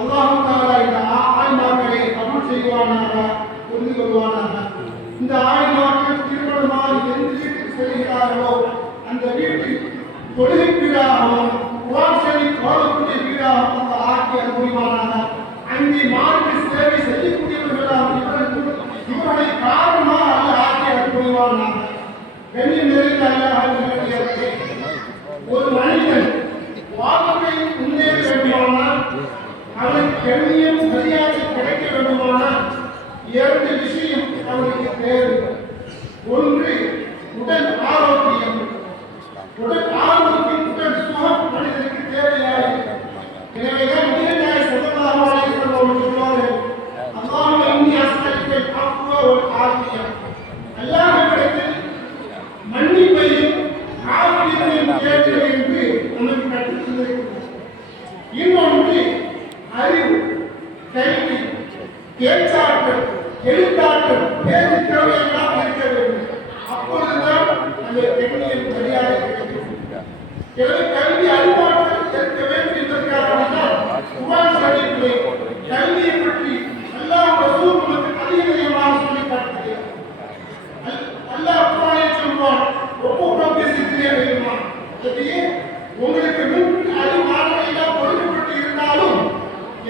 அல்லாஹ் தஆலா இந்த ஆய்மார்களை கபூல் செய்வானாக, புரிந்து கொள்வானாக. இந்த ஆய்மார்கள் திருமணமாக எந்த வீட்டுக்கு செல்கிறார்களோ அந்த வீட்டில் தொழுகை வீடாகவும் குர்ஆன் ஷரீஃப் ஓதக்கூடிய வீடாகவும் அந்த ஆக்கிய புரிவானாக. அங்கே மார்க்க சேவை செய்யக்கூடியவர்களாக இவர்களை காரணமாக அல்ல ஆக்கிய புரிவானாக. கண்ணியம் நிறைந்த அல்லாஹ்வுடைய ஒரு மனிதன் வாழ்க்கை முன்னேற வேண்டுமானால், அவனுக்கு கண்ணியம் மரியாதை கிடைக்க வேண்டுமானால் இரண்டு விஷயம் அவனுக்கு தேவை. ஒன்று உடல் ஆரோக்கியம். உடல் ஆரோக்கியம், உடல் சுகம் மனிதனுக்கு தேவையாக. எனவேதான் நபிகள் ஸல்லல்லாஹு அலைஹி வஸல்லம் சொல்வார்கள், அல்லாஹும்ம இன்னி அஸ்அலுக்கல் அஃப்வ வல் ஆஃபியா. அல்லாஹ்விடத்தில் மன்னிப்பையும் ஆஃபியத்தையும் கேட்க என்று நமக்கு கற்றுத் தந்திருக்கிறார். இன்னொன்று அறிவு, கல்வி, பேச்சாற்றல், எழுத்தாற்றல், பேச்சு திறமையெல்லாம் இருக்க வேண்டும். அப்பொழுதுதான் அந்த கல்வியின் மரியாதை கிடைக்கும். கல்வி அறிவாற்றல் இருக்க வேண்டும் என்பதற்காக குர்ஆன் ஷரீஃபிலே கல்வியை பற்றி அல்லாஹ் ரசூல் நமக்கு அதிகமாக சொல்லி காட்டுகிறார். அல்லாஹ் குர்ஆனில் சொல்வான், ஒவ்வொரு பேசிட்டே வேண்டுமா அப்படியே உங்களுக்கு முன் அறிவாற்றல் எல்லாம் கொடுக்கப்பட்டு இருந்தாலும்,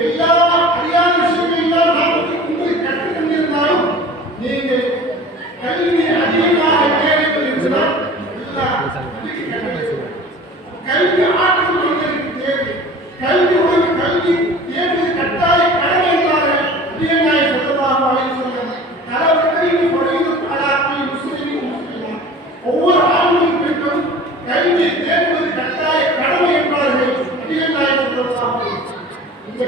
எல்லா அறியாத விஷயங்களெல்லாம் நமக்கு உங்களுக்கு கற்றுத் தந்திருந்தாலும், நீங்கள் கல்வி அதிகமாக தேடுங்கள் என்றால் கல்வி ஆற்றல் உங்களுக்கு தேவை. கல்வி தேடுவது கட்டாய கடமை என்றார்கள் நபிகள் ஸல்லல்லாஹு அலைஹி வஸல்லம். தரவுகளின் பொழுது பாராட்டி முஸ்லிமும் முஸ்லிமா ஒவ்வொரு ஆண்களும் பெண்களும் கல்வி தேடுவது கட்டாய கடமை என்றார்கள் நபிகள் ஸல்லல்லாஹு அலைஹி வஸல்லம். இந்த